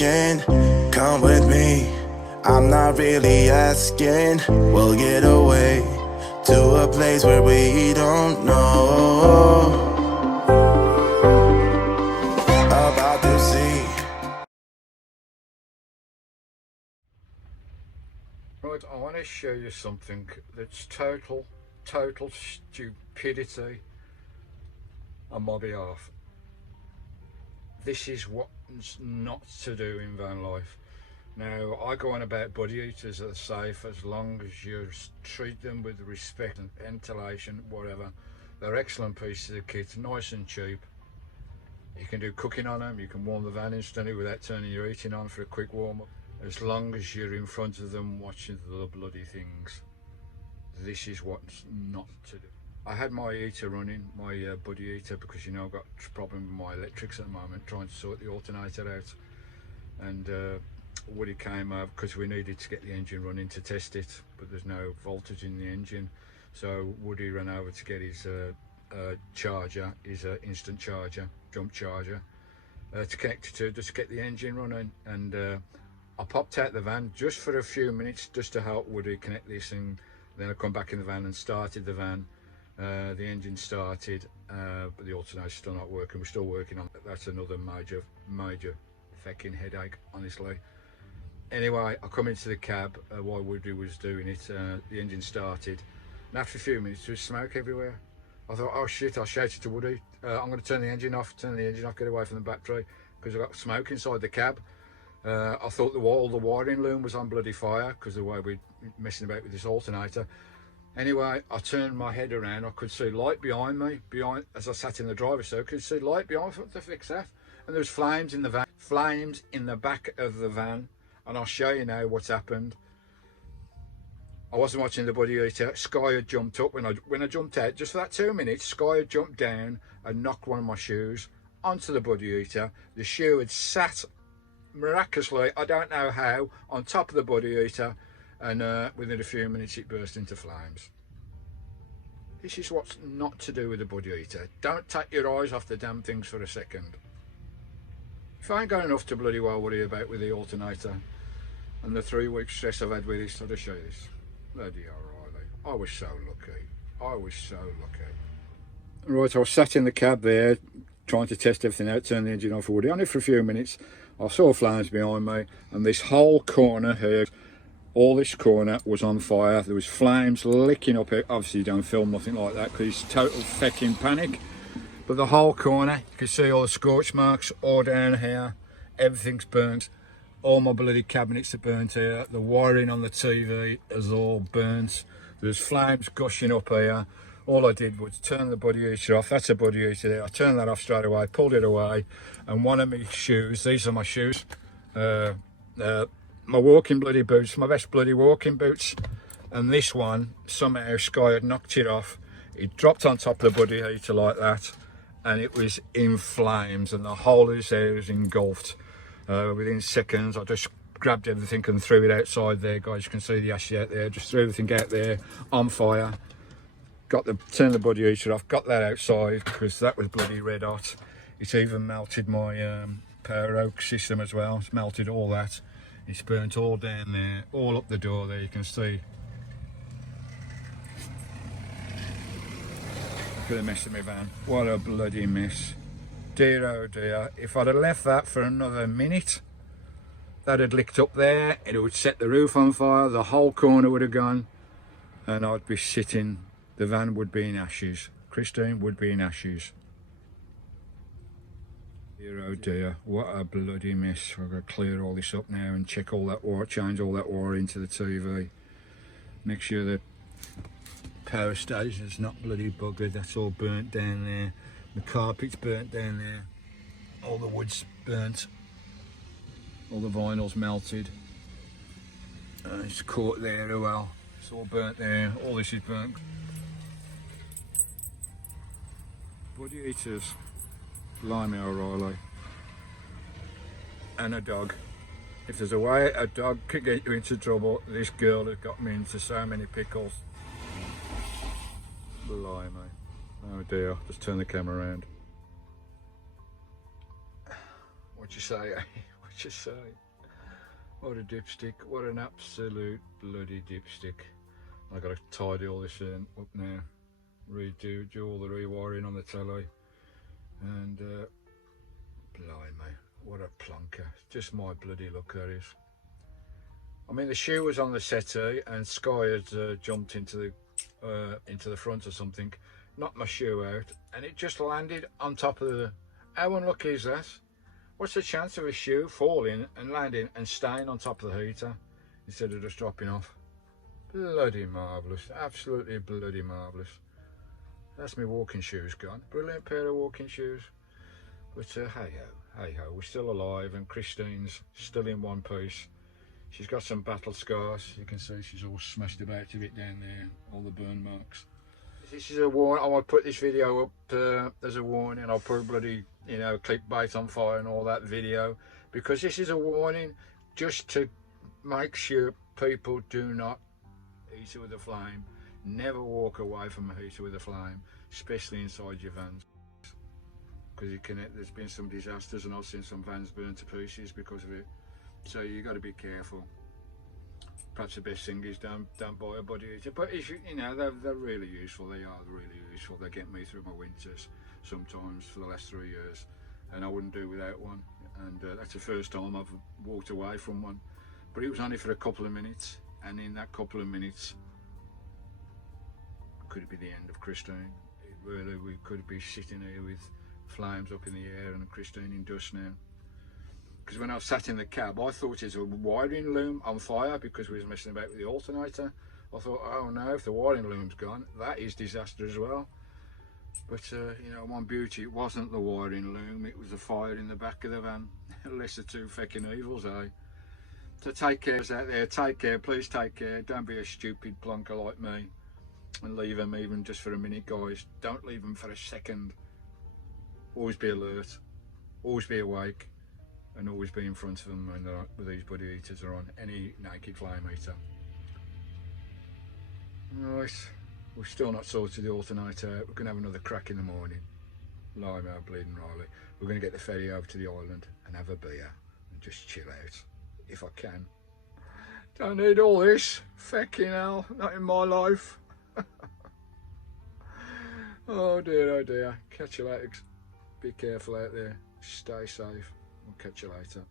asking, come with me. I'm not really asking. We'll get away to a place where we don't know. About to see. Right, I want to show you something that's total stupidity on my behalf. This is what's not to do in van life. Now, I go on about buddy eaters are safe as long as you treat them with respect and ventilation, whatever. They're excellent pieces of kit, nice and cheap. You can do cooking on them, you can warm the van instantly without turning your heating on for a quick warm up. As long as you're in front of them watching the bloody things. This is what's not to do. I had my heater running, my buddy heater, because you know I've got a problem with my electrics at the moment, trying to sort the alternator out. And Woody came over because we needed to get the engine running to test it, but there's no voltage in the engine. So Woody ran over to get his charger, his instant charger, jump charger, to connect it to, just to get the engine running. And I popped out the van just for a few minutes just to help Woody connect this, and then I come back in the van and started the van. The engine started, but the alternator's still not working. We're still working on it. That's another major fucking headache, honestly. Anyway, I come into the cab while Woody was doing it. The engine started, and after a few minutes there was smoke everywhere. I thought, oh shit, I shouted to Woody, I'm going to turn the engine off, get away from the battery, because I've got smoke inside the cab. I thought all the wiring loom was on bloody fire because of the way we're messing about with this alternator. Anyway, I turned my head around, I could see light behind me, as I sat in the driver's seat, I could see light behind me. What the fix that? And there was flames in the van, flames in the back of the van, and I'll show you now what's happened. I wasn't watching the buddy eater. Skye had jumped up when I jumped out, just for that 2 minutes. Skye had jumped down and knocked one of my shoes onto the buddy eater. The shoe had sat miraculously, I don't know how, on top of the buddy eater, and within a few minutes it burst into flames. This is what's not to do with the buddy eater. Don't take your eyes off the damn things for a second. If I ain't got enough to bloody well worry about with the alternator and the 3 week stress I've had with this, I'll just show you this. Bloody O'Reilly. I was so lucky. I was so lucky. Right, I was sat in the cab there trying to test everything out, turn the engine on for Woody. Only for a few minutes. I saw flames behind me, and this whole corner here, all this corner was on fire. There was flames licking up here. Obviously you don't film nothing like that because it's total fucking panic. But the whole corner, you can see all the scorch marks all down here. Everything's burnt. All my bloody cabinets are burnt here. The wiring on the TV is all burnt. There's flames gushing up here. All I did was turn the buddy heater off. That's a buddy heater there. I turned that off straight away, pulled it away, and one of my shoes, these are my shoes, my walking bloody boots, my best bloody walking boots, and this one, somehow Skye had knocked it off. It dropped on top of the buddy heater like that, and it was in flames, and the whole of this area was engulfed. Within seconds, I just grabbed everything and threw it outside there, guys. You can see the ashes out there. Just threw everything out there on fire. Turned the buddy heater off, got that outside because that was bloody red hot. It's even melted my power oak system as well. It's melted all that. It's burnt all down there, all up the door there, you can see. Look at the mess of my van. What a bloody mess. Dear oh dear, if I'd have left that for another minute, that had licked up there, it would set the roof on fire, the whole corner would have gone, and I'd be sitting, the van would be in ashes. Christine would be in ashes. Dear oh dear, what a bloody mess. I've got to clear all this up now and check all that wire, change all that wire into the TV. Make sure the power station's not bloody buggered, that's all burnt down there. The carpet's burnt down there, all the wood's burnt, all the vinyl's melted, it's caught there as well, it's all burnt there, all this is burnt. Buddy eaters, blimey O'Reilly, and a dog. If there's a way a dog could get you into trouble, this girl has got me into so many pickles. Blimey. Oh dear, just turn the camera around. What you say, eh? Just say, what a dipstick, what an absolute bloody dipstick. I gotta tidy all this up now, do all the rewiring on the telly, and blimey, what a plonker. Just my bloody luck that is. I mean, the shoe was on the settee and Skye had jumped into the front or something, knocked my shoe out, and it just landed on top of the... How unlucky is that? What's the chance of a shoe falling and landing and staying on top of the heater instead of just dropping off? Bloody marvellous, absolutely bloody marvellous. That's my walking shoes gone. Brilliant pair of walking shoes. But hey ho, we're still alive, and Christine's still in one piece. She's got some battle scars. You can see she's all smashed about a bit down there, all the burn marks. This is a warning. I want to put this video up as a warning. I'll put bloody, you know, clickbait on fire and all that video, because this is a warning just to make sure people do not heater with a flame. Never walk away from a heater with a flame, especially inside your vans, because there's been some disasters, and I've seen some vans burn to pieces because of it. So you got to be careful. Perhaps the best thing is don't buy a body heater, but if you know, they're really useful. They are really useful. They get me through my winters sometimes for the last 3 years, and I wouldn't do without one. And that's the first time I've walked away from one, but it was only for a couple of minutes, and in that couple of minutes could be the end of Christine. Really, we could be sitting here with flames up in the air and Christine in dust now. Because when I sat in the cab, I thought it was a wiring loom on fire because we was messing about with the alternator. I thought, oh no, if the wiring loom's gone, that is disaster as well. But you know, one beauty, it wasn't the wiring loom, it was the fire in the back of the van. Lesser two fecking evils, eh? So take care out there, take care, please take care. Don't be a stupid plonker like me and leave them even just for a minute, guys. Don't leave them for a second. Always be alert, always be awake, and always be in front of them when these body heaters are on, any naked flame heater. Right, we've still not sorted the alternator out. We're going to have another crack in the morning. Lime out, bleeding Riley. We're going to get the ferry over to the island and have a beer and just chill out, if I can. Don't need all this, fucking hell, not in my life. Oh dear, catch you later. Be careful out there, stay safe, we'll catch you later.